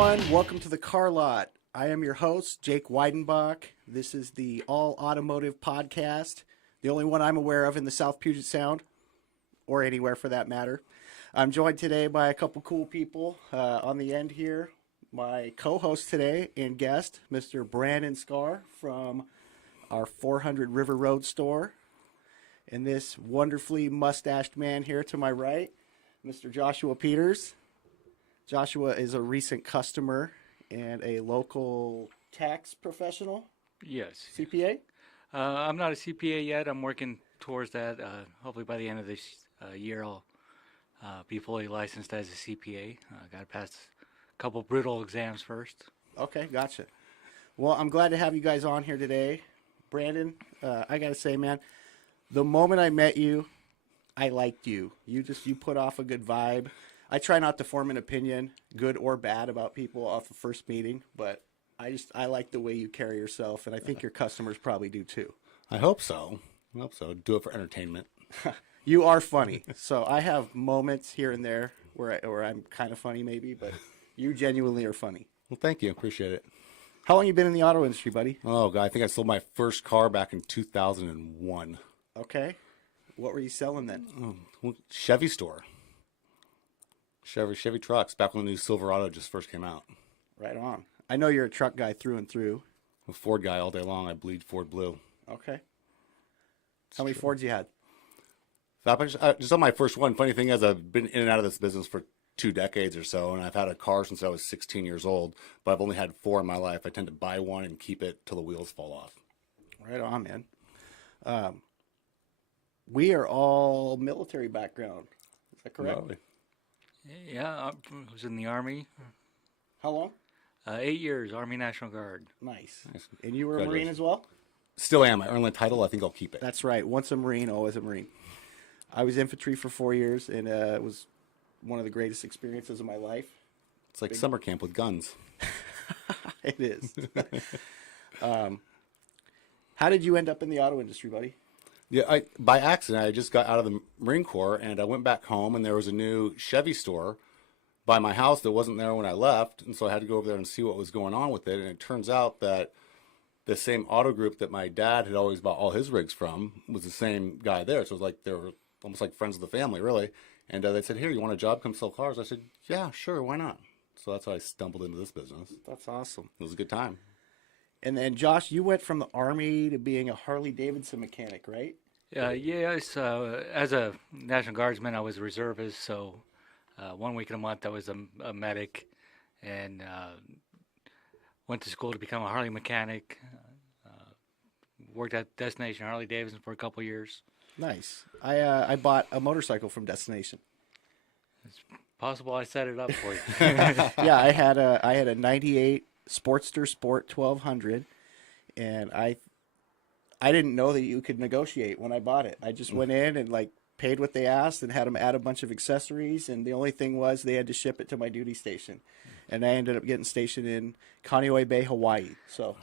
everyone. Welcome to the Car Lot. I am your host, Jake Weidenbach. This is the All Automotive Podcast, the only one I'm aware of in the South Puget Sound, or anywhere for that matter. I'm joined today by a couple cool people on the end here. My co-host today and guest, Mr. Brandon Scar from our 400 River Road store. And this wonderfully mustached man here to my right, Mr. Joshua Peters. Joshua is a recent customer and a local tax professional. Yes. CPA? I'm not a CPA yet. I'm working towards that. Hopefully by the end of this year, I'll be fully licensed as a CPA. Got to pass a couple brutal exams first. Okay, gotcha. Well, I'm glad to have you guys on here today. Brandon, I got to say, man, the moment I met you, I liked you. You put off a good vibe. I try not to form an opinion, good or bad, about people off the first meeting, but I like the way you carry yourself, and I think your customers probably do too. I hope so. Do it for entertainment. You are funny. So I have moments here and there where I'm kind of funny maybe, but you genuinely are funny. Well, thank you. Appreciate it. How long you been in the auto industry, buddy? Oh, God, I think I sold my first car back in 2001. Okay. What were you selling then? Chevy store. Chevy trucks, back when the new Silverado just first came out. Right on. I know you're a truck guy through and through. I'm a Ford guy all day long. I bleed Ford blue. Okay. How many Fords you had? Just on my first one. Funny thing is, I've been in and out of this business for 2 decades or so, and I've had a car since I was 16 years old, but I've only had 4 in my life. I tend to buy one and keep it till the wheels fall off. Right on, man. We are all military background. Is that correct? Really? Yeah, I was in the Army. How long? 8 years, Army National Guard. Nice. And you were a Marine as well? Still am. I earned the title. I think I'll keep it. That's right. Once a Marine, always a Marine. I was infantry for 4 years, and it was one of the greatest experiences of my life. It's like summer camp with guns. It is. How did you end up in the auto industry, buddy? Yeah, by accident, I just got out of the Marine Corps, and I went back home, and there was a new Chevy store by my house that wasn't there when I left, and so I had to go over there and see what was going on with it, and it turns out that the same auto group that my dad had always bought all his rigs from was the same guy there, so it was like they were almost like friends of the family, really, and they said, "Here, you want a job? Come sell cars." I said, "Yeah, sure, why not?" So that's how I stumbled into this business. That's awesome. It was a good time. And then, Josh, you went from the Army to being a Harley-Davidson mechanic, right? Yes, as a National Guardsman, I was a reservist, so 1 week in a month I was a medic, and went to school to become a Harley mechanic. Worked at Destination Harley-Davidson for a couple years. Nice. I bought a motorcycle from Destination. It's possible I set it up for you. Yeah, I had a '98 Sportster Sport 1200, and I didn't know that you could negotiate when I bought it. I just went in and paid what they asked and had them add a bunch of accessories, and the only thing was they had to ship it to my duty station, and I ended up getting stationed in Kaneohe Bay, Hawaii. So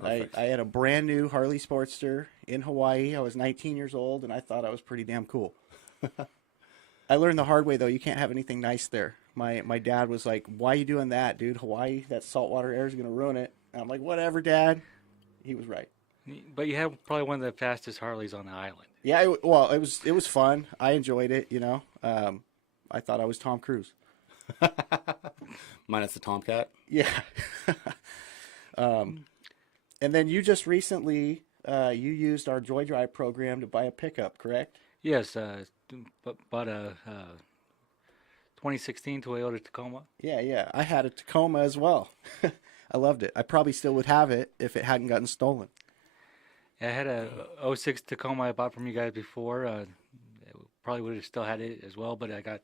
I had a brand new Harley Sportster in Hawaii. I was 19 years old, and I thought I was pretty damn cool. I learned the hard way, though. You can't have anything nice there. My dad was like, "Why are you doing that, dude? Hawaii, that saltwater air is going to ruin it." And I'm like, "Whatever, Dad." He was right. But you have probably one of the fastest Harleys on the island. Yeah, it was fun. I enjoyed it, you know. I thought I was Tom Cruise. Minus the Tomcat. Yeah. And then you just recently, you used our Joy Drive program to buy a pickup, correct? Yes, bought a 2016 Toyota Tacoma. Yeah. I had a Tacoma as well. I loved it. I probably still would have it if it hadn't gotten stolen. I had a '06 Tacoma I bought from you guys before. Probably would have still had it as well, but I got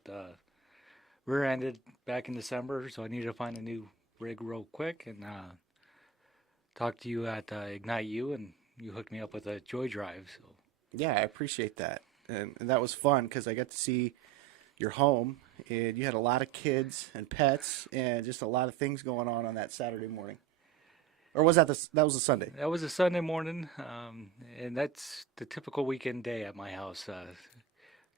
rear-ended back in December, so I needed to find a new rig real quick, and talked to you at Ignite U, and you hooked me up with a Joy Drive. So Yeah, I appreciate that. And that was fun because I got to see your home, and you had a lot of kids and pets and just a lot of things going on that Saturday morning. Or was that was a Sunday? that was a Sunday morning, and that's the typical weekend day at my house.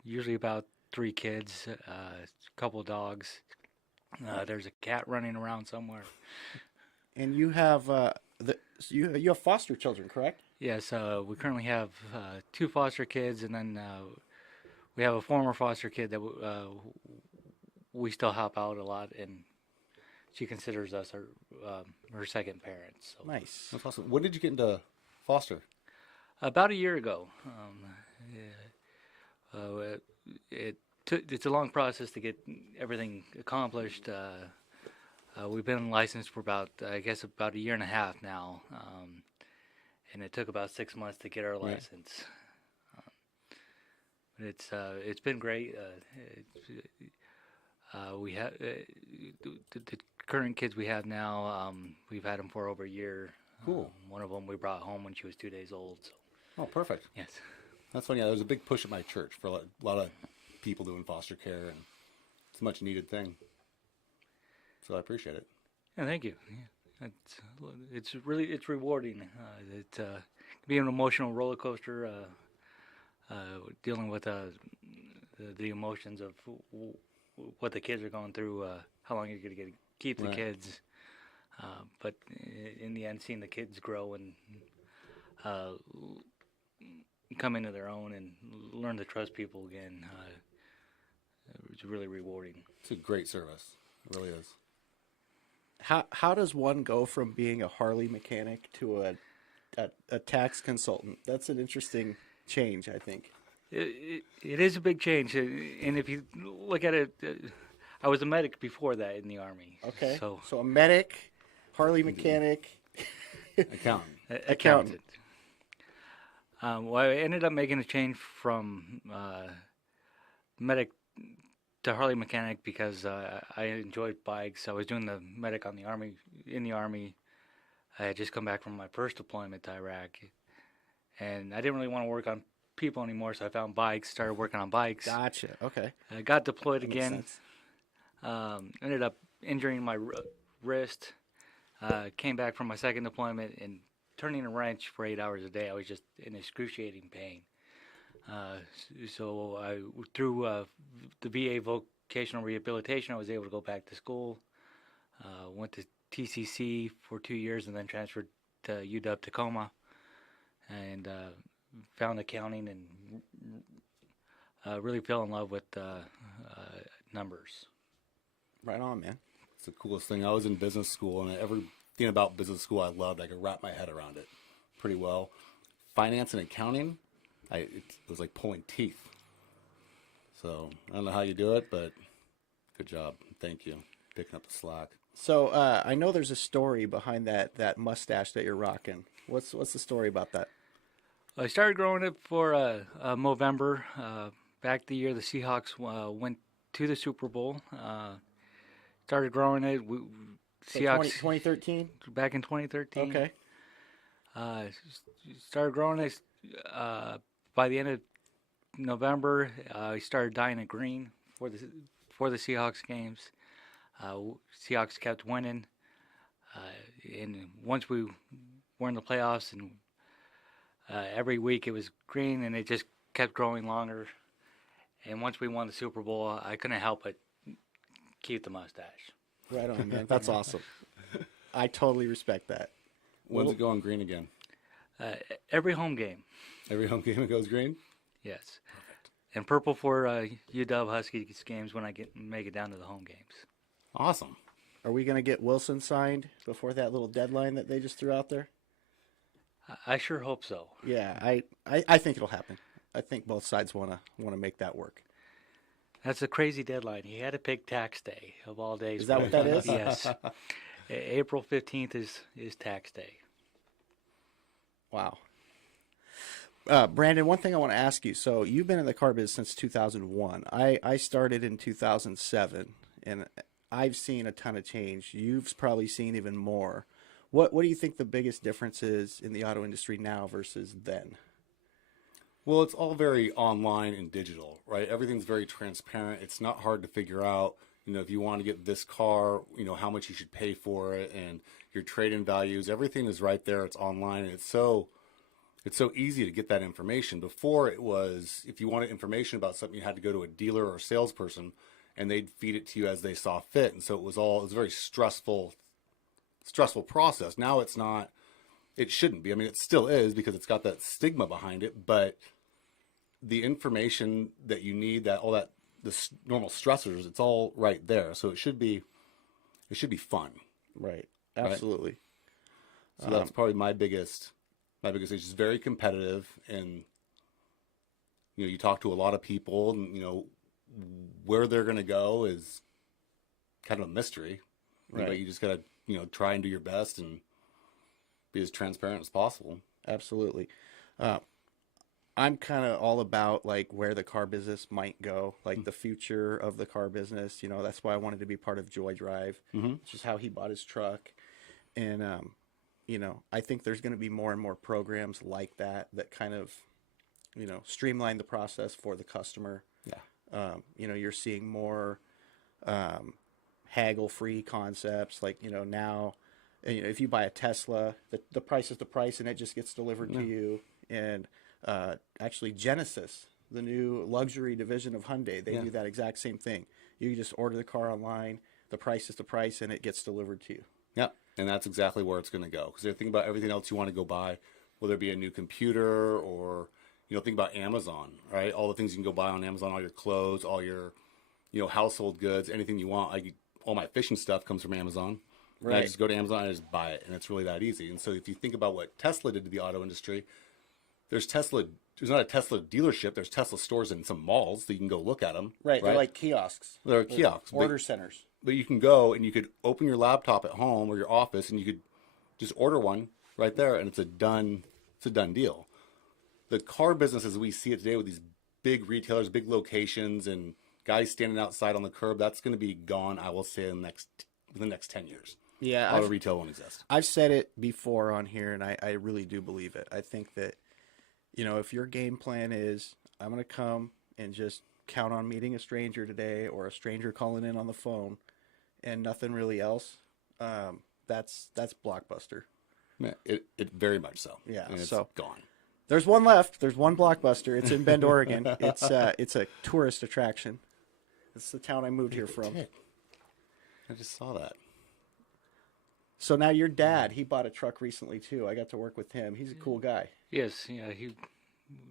Usually about 3 kids, a couple dogs, There's a cat running around somewhere. And you have you have foster children, correct? Yes, we currently have two foster kids, and then we have a former foster kid that we still help out a lot, and she considers us her second parents. So Nice. That's awesome. When did you get into foster? about a year ago, it's a long process to get everything accomplished. We've been licensed for about about a year and a half now, and it took about 6 months to get our license. But it's been great. We have the current kids we have now. We've had them for over a year. Cool. One of them we brought home when she was 2 days old. So Oh, perfect. yes. That's funny. Yeah, there's a big push at my church for a lot of people doing foster care, and it's a much needed thing. So I appreciate it. Yeah, thank you. Yeah. It's rewarding. It can be an emotional roller coaster. Dealing with the emotions of what the kids are going through. How long you're going to keep the Right. kids. But in the end, seeing the kids grow and come into their own and learn to trust people again, it's really rewarding. It's a great service. It really is. How does one go from being a Harley mechanic to a tax consultant? That's an interesting change, I think. It is a big change, and if you look at it, I was a medic before that in the Army. Okay. So So a medic, Harley mechanic. Accountant. accountant. Well, I ended up making a change from medic to Harley mechanic because I enjoyed bikes. I was doing the medic in the Army. I had just come back from my first deployment to Iraq, and I didn't really want to work on people anymore, so I found bikes, started working on bikes. Gotcha. Okay. I got deployed That makes again. sense. Ended up injuring my wrist. Came back from my second deployment and turning a wrench for 8 hours a day. I was just in excruciating pain. So through the VA vocational rehabilitation, I was able to go back to school. Went to TCC for 2 years and then transferred to UW Tacoma, and found accounting and really fell in love with numbers. Right on, man. It's the coolest thing. I was in business school, and everything about business school I loved. I could wrap my head around it pretty well. Finance and accounting, it was like pulling teeth. So I don't know how you do it, but good job. Thank you. Picking up the slack. So I know there's a story behind that mustache that you're rocking. What's the story about that? I started growing it for Movember. Back the year the Seahawks went to the Super Bowl. Started growing it. So Seahawks 2013. back in 2013. Okay. Started growing it. By the end of November, I started dyeing it green for the Seahawks games. Seahawks kept winning, and once we were in the playoffs, and every week it was green, and it just kept growing longer. And once we won the Super Bowl, I couldn't help but keep the mustache. Right on, man. That's awesome. I totally respect that. When's it going green again? Every home game, Every home game it goes green? yes. And purple for UW Huskies games when I make it down to the home games. Awesome. Are we gonna get Wilson signed before that little deadline that they just threw out there? I sure hope so. Yeah, I think it'll happen. I think both sides wanna make that work. That's a crazy deadline. He had to pick tax day of all days. Is that what that is? Yes. April 15th is tax day. Wow. Brandon, one thing I want to ask you. So you've been in the car biz since 2001. I started in 2007, and I've seen a ton of change. You've probably seen even more. What do you think the biggest difference is in the auto industry now versus then? Well, it's all very online and digital, right? Everything's very transparent. It's not hard to figure out, if you want to get this car, how much you should pay for it and your trade-in values. Everything is right there. It's online, and it's so easy to get that information. Before it was, if you wanted information about something, you had to go to a dealer or a salesperson, and they'd feed it to you as they saw fit. And so it was a very stressful process. Now it's not, it shouldn't be. I mean, it still is because it's got that stigma behind it, but the information that you need, normal stressors, it's all right there. So it should be fun. Right. Absolutely. So that's probably my biggest issue. It's just very competitive, and you talk to a lot of people, and where they're going to go is kind of a mystery. Right. But you just got to try and do your best and be as transparent as possible. Absolutely. I'm kind of all about like where the car business might go, like the future of the car business. That's why I wanted to be part of Joy Drive, which is how he bought his truck. And, I think there's going to be more and more programs like that kind of, streamline the process for the customer. Yeah. You're seeing more haggle-free concepts. Like, now, if you buy a Tesla, the price is the price, and it just gets delivered to you. And actually, Genesis, the new luxury division of Hyundai, they do that exact same thing. You just order the car online, the price is the price, and it gets delivered to you. Yeah, and that's exactly where it's going to go. Because they're thinking about everything else you want to go buy, whether it be a new computer or, think about Amazon, right? All the things you can go buy on Amazon, all your clothes, all your, household goods, anything you want. All my fishing stuff comes from Amazon. Right. I just go to Amazon and I just buy it, and it's really that easy. And so if you think about what Tesla did to the auto industry, there's not a Tesla dealership. There's Tesla stores in some malls that you can go look at them. Right. They're like kiosks. They're kiosks. Order centers. But you can go and you could open your laptop at home or your office, and you could just order one right there, and it's a done deal. The car business as we see it today with these big retailers, big locations, and guys standing outside on the curb, that's going to be gone, I will say, in the next 10 years. Yeah. Auto retail won't exist. I've said it before on here, and I really do believe it. I think that, if your game plan is, I'm going to come and just count on meeting a stranger today or a stranger calling in on the phone and nothing really else, that's Blockbuster. Yeah, it very much so. Yeah, and it's so gone. There's one left. There's one Blockbuster. It's in Bend, Oregon. It's a tourist attraction. It's the town I moved here from. I just saw that. So now your dad, he bought a truck recently too. I got to work with him. He's a cool guy. Yes, yeah, he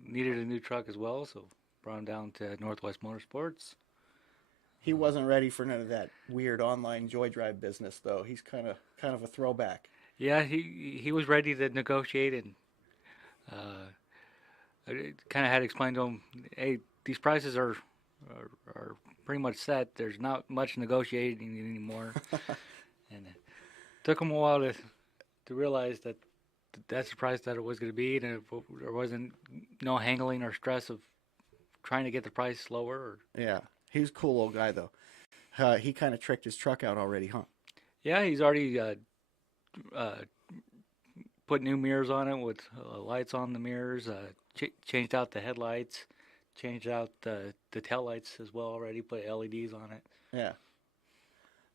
needed a new truck as well, so brought him down to Northwest Motorsports. He wasn't ready for none of that weird online Joy Drive business, though. He's kind of a throwback. Yeah, he was ready to negotiate, and I kind of had explained to him, hey, these prices are pretty much set. There's not much negotiating anymore. And it took him a while to realize that that's the price that it was going to be, and there wasn't no haggling or stress of trying to get the price lower. Yeah, he was a cool old guy, though. He kind of tricked his truck out already, huh? Yeah, he's already put new mirrors on it with lights on the mirrors, changed out the headlights, changed out the tail lights as well already, put LEDs on it. Yeah.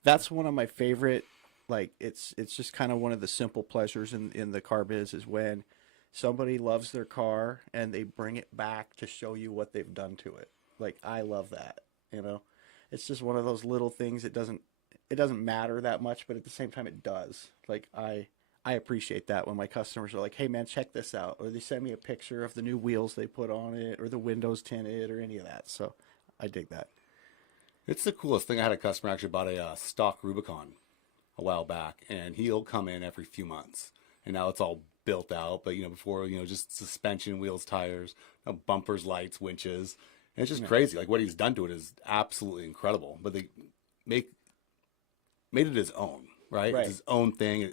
That's one of my favorite, like, it's just kind of one of the simple pleasures in the car biz is when somebody loves their car and they bring it back to show you what they've done to it. Like, I love that, It's just one of those little things. It doesn't matter that much, but at the same time it does. Like, I appreciate that when my customers are like, hey man, check this out. Or they send me a picture of the new wheels they put on it or the windows tinted or any of that. So I dig that. It's the coolest thing. I had a customer actually bought a stock Rubicon a while back, and he'll come in every few months. And now it's all built out, but before, just suspension, wheels, tires, bumpers, lights, winches. And it's just crazy. Like, what he's done to it is absolutely incredible. But they made it his own, right? It's his own thing.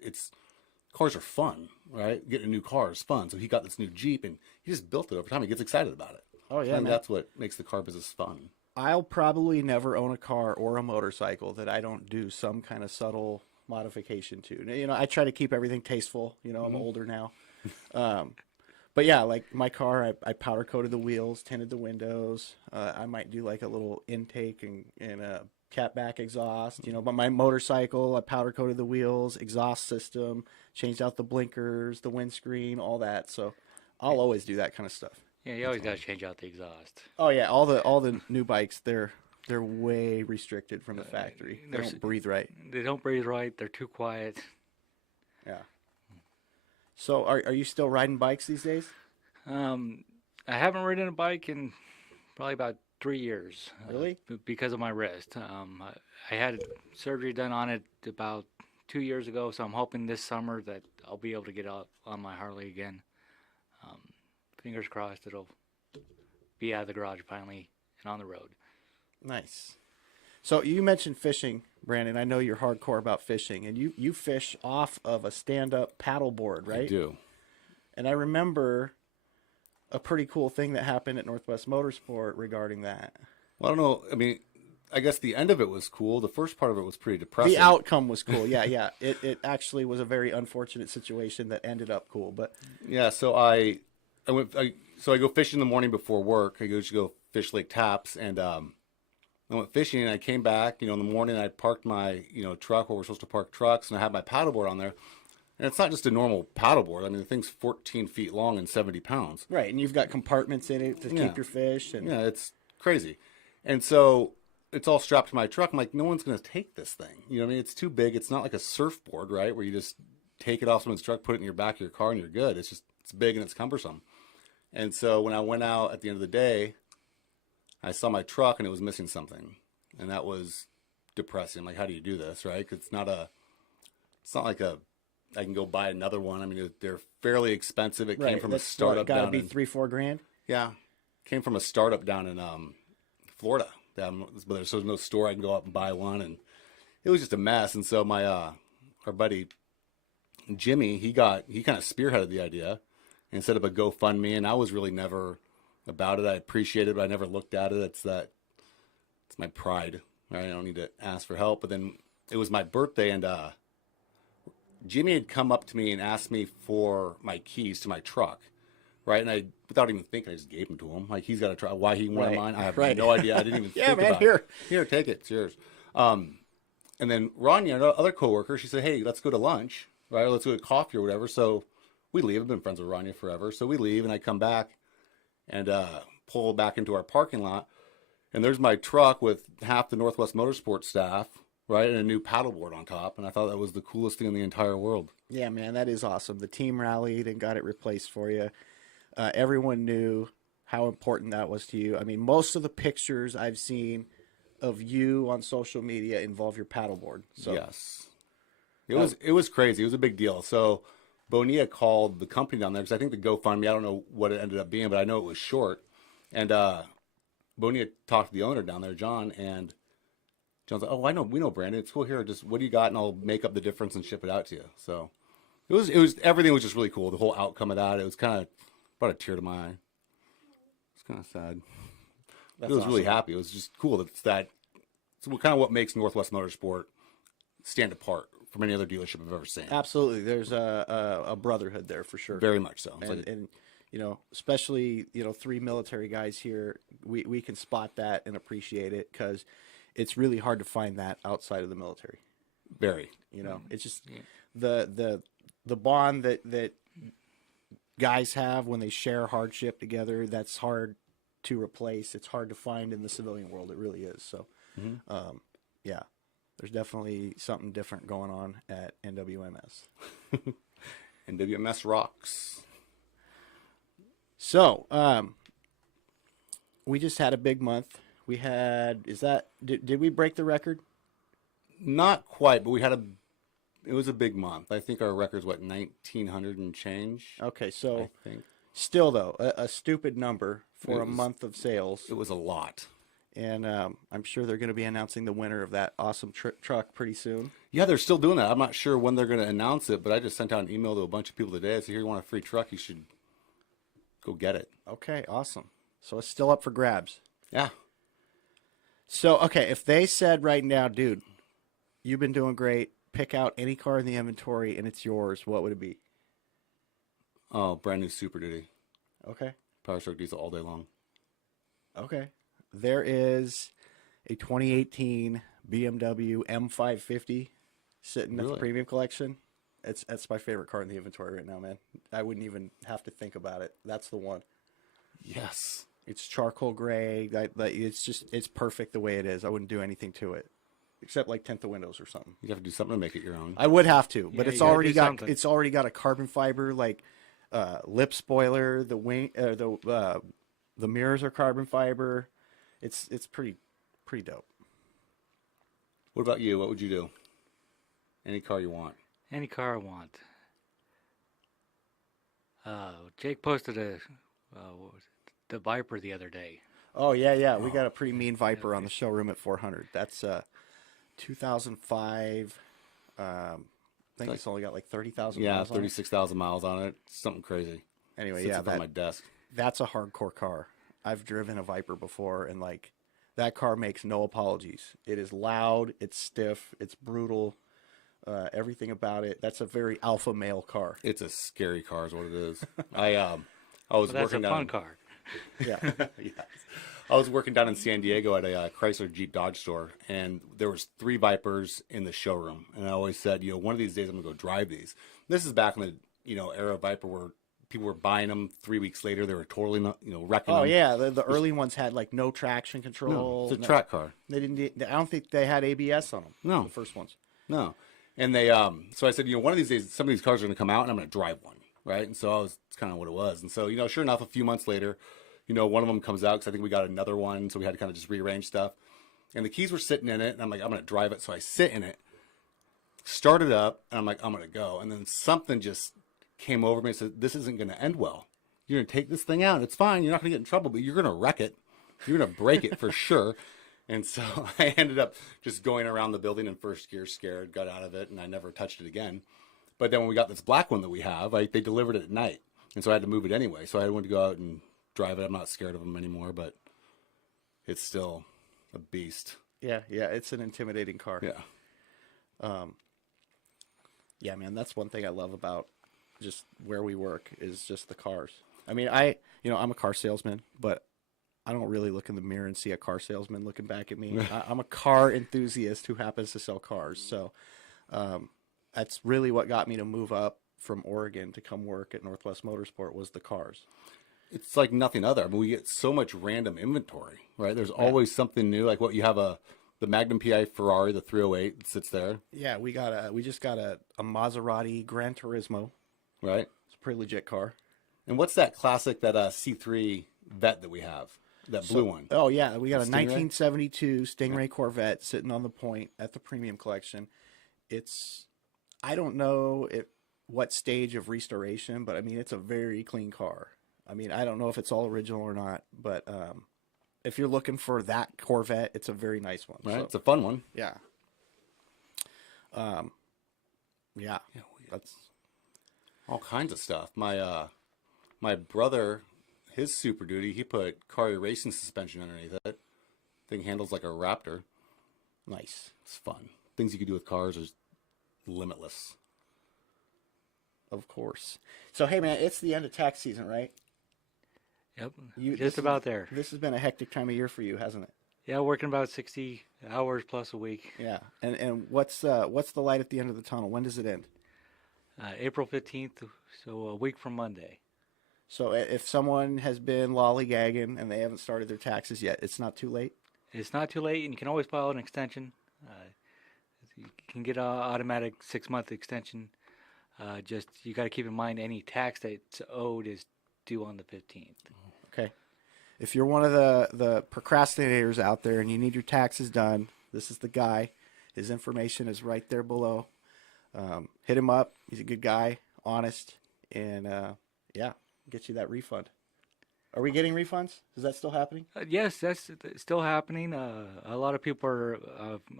Cars are fun, right? Getting a new car is fun. So he got this new Jeep, and he just built it over time. He gets excited about it. Oh yeah, man. That's what makes the car business fun. I'll probably never own a car or a motorcycle that I don't do some kind of subtle modification to. I try to keep everything tasteful. I'm older now. But yeah, like my car, I powder coated the wheels, tinted the windows. I might do like a little intake and a catback exhaust, But my motorcycle, I powder coated the wheels, exhaust system, changed out the blinkers, the windscreen, all that. So I'll always do that kind of stuff. Yeah, you always got to change out the exhaust. Oh yeah, all the new bikes, they're They're way restricted from the factory. They there's- don't breathe right. They don't breathe right. They're too quiet. Yeah. So are you still riding bikes these days? I haven't ridden a bike in probably about 3 years. Really? Because of my wrist. I had surgery done on it about 2 years ago, so I'm hoping this summer that I'll be able to get out on my Harley again. Fingers crossed it'll be out of the garage finally and on the road. Nice. So you mentioned fishing, Brandon. I know you're hardcore about fishing, and you fish off of a stand-up paddleboard, right? I do. And I remember a pretty cool thing that happened at Northwest Motorsport regarding that. Well, I don't know. I mean, I guess the end of it was cool. The first part of it was pretty depressing. The outcome was cool. Yeah, yeah. It actually was a very unfortunate situation that ended up cool. But Yeah, so I go fishing in the morning before work. I go fish Lake Taps, and I went fishing, and I came back. In the morning, I parked my truck where we're supposed to park trucks, and I had my paddleboard on there. And it's not just a normal paddleboard. I mean, the thing's 14 feet long and 70 pounds. right, and you've got compartments in it to Yeah. keep your fish. And Yeah, it's crazy. And so it's all strapped to my truck. I'm like, no one's going to take this thing. You know what I mean? It's too big. It's not like a surfboard, right? Where you just take it off someone's truck, put it in your back of your car, and you're good. It's big and it's cumbersome. And so when I went out at the end of the day, I saw my truck and it was missing something. And that was depressing. I'm like, how do you do this, right? 'Cause it's not like I can go buy another one. I mean, they're fairly expensive. It came right, from a that's startup got to down be in 3-4 grand. yeah, came from a startup down in Florida. But there's no store I can go up and buy one, and it was just a mess. And so my our buddy Jimmy, he kind of spearheaded the idea and set up a GoFundMe, and I was really never about it. I appreciate it, but I never looked at it. It's my pride. Right? I don't need to ask for help. But then it was my birthday, and Jimmy had come up to me and asked me for my keys to my truck. Right, and I, without even thinking, I just gave them to him. Like, he's got to try. Why he wanted Right, mine, I have right. no idea. I didn't even Yeah, think man, about here. it. Here, take it. It's yours. And then Rania, another coworker, she said, hey, let's go to lunch, right? Or let's go to coffee or whatever. So we leave. I've been friends with Rania forever. So we leave, and I come back and pull back into our parking lot. And there's my truck with half the Northwest Motorsport staff, right, and a new paddleboard on top. And I thought that was the coolest thing in the entire world. Yeah, man, that is awesome. The team rallied and got it replaced for you. Everyone knew how important that was to you. I mean, most of the pictures I've seen of you on social media involve your paddleboard. So Yes. It was crazy. It was a big deal. So Bonilla called the company down there because I think the GoFundMe, I don't know what it ended up being, but I know it was short. And Bonilla talked to the owner down there, John, and John's like, oh, we know Brandon. It's cool. Here, just what do you got? And I'll make up the difference and ship it out to you. So it was everything was just really cool. The whole outcome of that, it was kind of brought a tear to my eye. It's kind of sad. that's I was really awesome. happy. It was just cool that it's kind of what makes Northwest Motorsport stand apart from any other dealership I've ever seen. Absolutely. There's a brotherhood there for sure. Very much so. It's like- And especially, 3 military guys here, we can spot that and appreciate it because it's really hard to find that outside of the military. very. It's just the bond that guys have when they share hardship together, that's hard to replace. It's hard to find in the civilian world. It really is. So, yeah, there's definitely something different going on at NWMS. And WMS rocks. So, we just had a big month. We had, did we break the record? Not quite, but it was a big month. I think our record's 1,900 and change. Okay, I so think still though, a stupid number for It a was- month of sales. it was a lot. And I'm sure they're going to be announcing the winner of that awesome truck pretty soon. Yeah, they're still doing that. I'm not sure when they're going to announce it, but I just sent out an email to a bunch of people today. I said, here, you want a free truck? You should go get it. Okay, awesome. So it's still up for grabs. Yeah. So, okay, if they said right now, dude, you've been doing great, pick out any car in the inventory and it's yours, what would it be? Oh, brand new Super Duty. Okay. Power stroke diesel all day long. Okay. There is a 2018 BMW M550 sitting at the Really? premium collection. That's my favorite car in the inventory right now, man. I wouldn't even have to think about it. That's the one. Yes. It's charcoal gray. It's perfect the way it is. I wouldn't do anything to it, except like tint the windows or something. You have to do something to make it your own. I would have to, but Yeah, it's you gotta already do got something. it's already got a carbon fiber like lip spoiler. The wing, the mirrors are carbon fiber. It's pretty dope. What about you? What would you do? Any car you want. Any car I want. Jake posted what was it? The Viper the other day. Oh yeah. We got a pretty mean Viper on the showroom at 400. That's 2005. I think it's only got like 30,000 Yeah, miles on it. 36,000 miles on it. Something crazy. Anyway, Sits yeah, up on my desk. that's a hardcore car. I've driven a Viper before, and like that car makes no apologies. It is loud, it's stiff, it's brutal. Everything about it. That's a very alpha male car. It's a scary car, is what it is. I was Well, that's a working down. fun car. Yeah. Yes. I was working down in San Diego at a Chrysler Jeep Dodge store, and there was 3 Vipers in the showroom. And I always said, one of these days I'm gonna go drive these. This is back in the era of Viper where people were buying them. 3 weeks later, they were totally not, wrecking Oh them. yeah, the early ones had like no traction control. It's a track car. They didn't. I don't think they had ABS on them. No. The first ones. No. And they, so I said, one of these days, some of these cars are going to come out and I'm going to drive one. Right. And so it's kind of what it was. And so, sure enough, a few months later, one of them comes out because I think we got another one. So we had to kind of just rearrange stuff. And the keys were sitting in it. And I'm like, I'm going to drive it. So I sit in it, start it up, and I'm like, I'm going to go. And then something just came over me and said, this isn't going to end well. You're going to take this thing out. It's fine. You're not going to get in trouble, but you're going to wreck it. You're going to break it for sure. And so I ended up just going around the building in first gear, scared, got out of it, and I never touched it again. But then when we got this black one that we have, they delivered it at night. And so I had to move it anyway. So I went to go out and drive it. I'm not scared of them anymore, but it's still a beast. Yeah. It's an intimidating car. Yeah. Yeah, man. That's one thing I love about just where we work is just the cars. I mean, I'm a car salesman, but I don't really look in the mirror and see a car salesman looking back at me. I'm a car enthusiast who happens to sell cars. So that's really what got me to move up from Oregon to come work at Northwest Motorsport was the cars. It's like nothing other. I mean, we get so much random inventory, right? There's always something new. Like what you have the Magnum PI Ferrari, the 308 that sits there, Yeah, we just got a Maserati Gran Turismo. right? It's a pretty legit car. And what's that classic, that C3 Vet that we have? That blue one. Oh yeah, we got a Stingray? 1972 Stingray Corvette sitting on the point at the premium collection. I don't know what stage of restoration, but I mean it's a very clean car. I mean I don't know if it's all original or not, but if you're looking for that Corvette, it's a very nice one. Right? So, It's a fun one. yeah. Yeah. That's All kinds of stuff. My brother, his Super Duty, he put car racing suspension underneath it. Thing handles like a Raptor. nice. It's fun. Things you can do with cars is limitless. Of course. So hey man, it's the end of tax season, right? Yep. This Just is- about there. This has been a hectic time of year for you, hasn't it? Yeah, working about 60 hours plus a week. Yeah. And what's the light at the end of the tunnel? When does it end? April 15th, so a week from Monday. So if someone has been lollygagging and they haven't started their taxes yet, it's not too late. It's not too late, and you can always file an extension. You can get an automatic 6-month extension. Just you got to keep in mind any tax that's owed is due on the 15th. Okay. If you're one of the procrastinators out there and you need your taxes done, this is the guy. His information is right there below. Hit him up. He's a good guy, honest, and yeah, get you that refund. Are we getting refunds? Is that still happening? Yes, that's still happening. A lot of people are.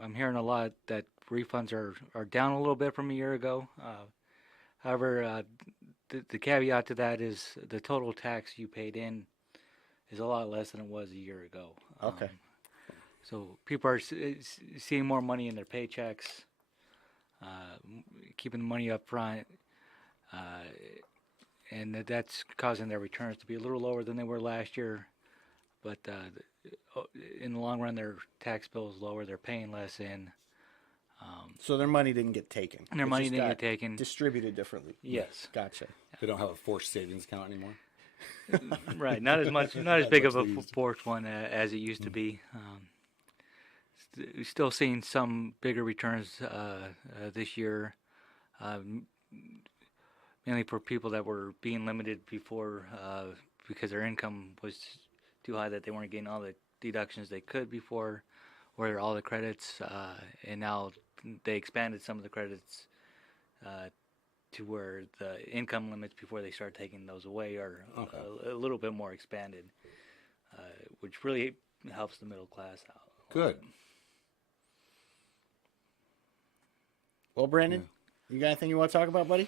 I'm hearing a lot that refunds are down a little bit from a year ago. However, the caveat to that is the total tax you paid in is a lot less than it was a year ago. Okay. So people are seeing more money in their paychecks, keeping the money up front, and that's causing their returns to be a little lower than they were last year. But in the long run, their tax bill is lower. They're paying less in. So their money didn't get taken. And their It money just didn't got get taken. Distributed differently. Yes. Gotcha. They don't have a forced savings account anymore. Right, not as much, not as Not big much of a they used to. fourth one as it used to be. Still seeing some bigger returns this year, um, mainly for people that were being limited before because their income was too high that they weren't getting all the deductions they could before, or all the credits, and now they expanded some of the credits to where the income limits before they start taking those away are Okay. a little bit more expanded, which really helps the middle class out. Good. Well, Brandon, you got anything you want to talk about, buddy?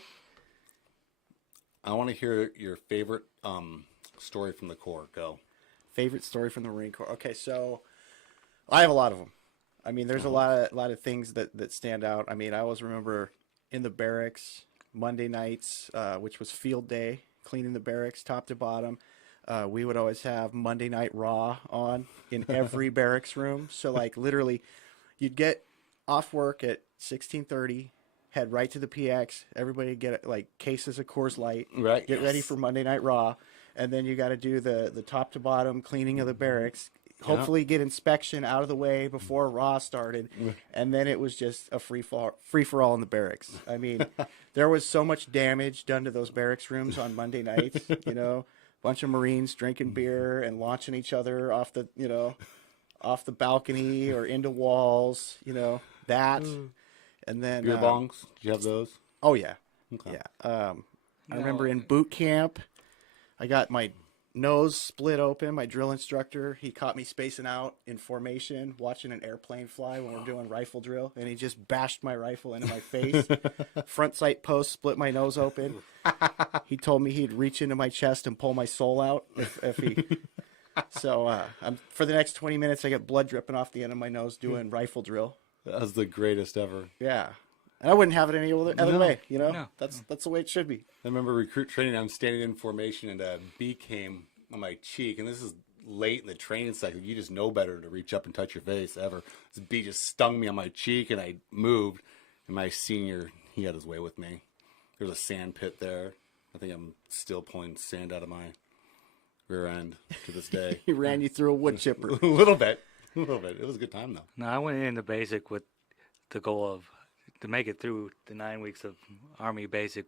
I want to hear your favorite story from the Corps. Go. Favorite story from the Marine Corps. Okay, so I have a lot of them. I mean, there's a lot of things that stand out. I mean, I always remember in the barracks Monday nights, which was field day, cleaning the barracks top to bottom. We would always have Monday Night Raw on in every barracks room. So like literally, you'd get off work at 16:30, head right to the PX. Everybody get like cases of Coors Light. Right, Get ready yes. for Monday Night Raw, and then you got to do the top to bottom cleaning of the barracks. Hopefully get inspection out of the way before Raw started, and then it was just a free for all in the barracks. I mean, there was so much damage done to those barracks rooms on Monday nights. You know, bunch of Marines drinking beer and launching each other off the off the balcony or into walls. You know that, and then Beer bongs. Did you have those? Oh yeah, Okay. yeah. I remember in boot camp, I got my nose split open. My drill instructor, he caught me spacing out in formation, watching an airplane fly when we're doing rifle drill, and he just bashed my rifle into my face. Front sight post split my nose open. He told me he'd reach into my chest and pull my soul out if he. So for the next 20 minutes, I got blood dripping off the end of my nose doing rifle drill. That was the greatest ever. Yeah. And I wouldn't have it any other No, way, you know? no. That's the way it should be. I remember recruit training. I'm standing in formation, and a bee came on my cheek. And this is late in the training cycle. You just know better to reach up and touch your face ever. This bee just stung me on my cheek, and I moved. And my senior, he had his way with me. There's a sand pit there. I think I'm still pulling sand out of my rear end to this day. He ran you through a wood chipper. A little bit. It was a good time, though. No, I went into basic with the goal of to make it through the 9 weeks of Army basic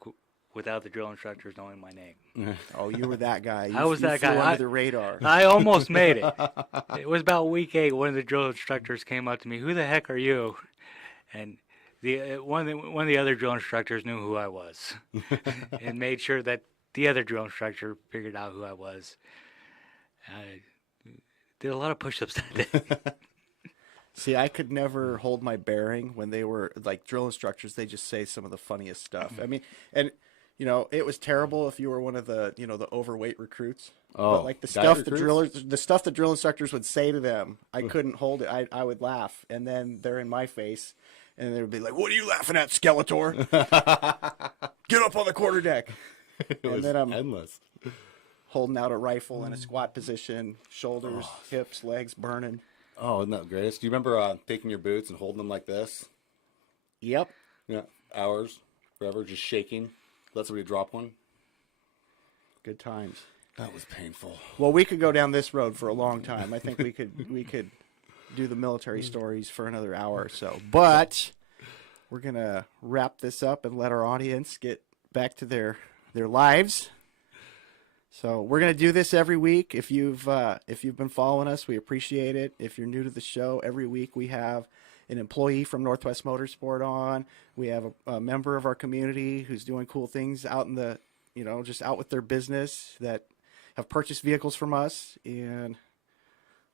without the drill instructors knowing my name. Oh, you were that guy. I was that flew guy. under the radar. I almost made it. It was about week 8. One of the drill instructors came up to me. "Who the heck are you?" And one of the other drill instructors knew who I was, and made sure that the other drill instructor figured out who I was. I did a lot of push-ups that day. See, I could never hold my bearing when they were like drill instructors. They just say some of the funniest stuff. I mean, and it was terrible if you were one of the the overweight recruits. Oh, but like the diet stuff the drill instructors would say to them, I couldn't hold it. I would laugh, and then they're in my face, and they would be like, "What are you laughing at, Skeletor? Get up on the quarterdeck." It And was then I'm endless. holding out a rifle in a squat position, shoulders, hips, legs burning. Oh, isn't that the greatest? Do you remember taking your boots and holding them like this? Yep. Yeah, hours, forever, just shaking. Let somebody drop one. Good times. That was painful. Well, we could go down this road for a long time. I think we could do the military stories for another hour or so. But we're gonna wrap this up and let our audience get back to their lives. So we're gonna do this every week. If you've been following us, we appreciate it. If you're new to the show, every week we have an employee from Northwest Motorsport on. We have a member of our community who's doing cool things out in the just out with their business that have purchased vehicles from us, and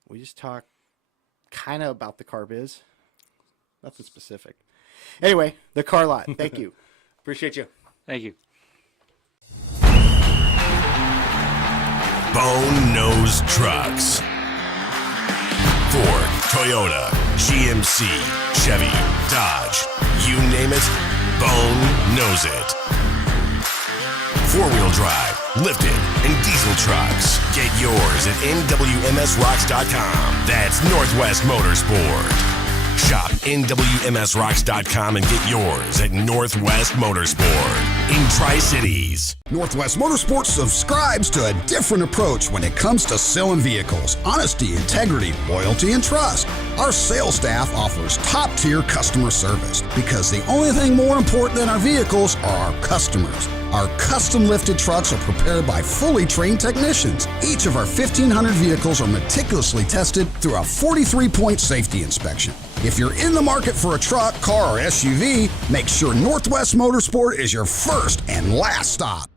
we just talk kind of about the car biz. Nothing specific. Anyway, the car lot. Thank you. Appreciate you. Thank you. Bone Nose Trucks. Ford, Toyota, GMC, Chevy, Dodge. You name it, Bone knows it. Four-wheel drive, lifted, and diesel trucks. Get yours at NWMSRocks.com. That's Northwest Motorsport. Shop NWMSRocks.com and get yours at Northwest Motorsport in Tri-Cities. Northwest Motorsport subscribes to a different approach when it comes to selling vehicles. Honesty, integrity, loyalty, and trust. Our sales staff offers top-tier customer service because the only thing more important than our vehicles are our customers. Our custom-lifted trucks are prepared by fully trained technicians. Each of our 1,500 vehicles are meticulously tested through a 43-point safety inspection. If you're in the market for a truck, car, or SUV, make sure Northwest Motorsport is your first and last stop.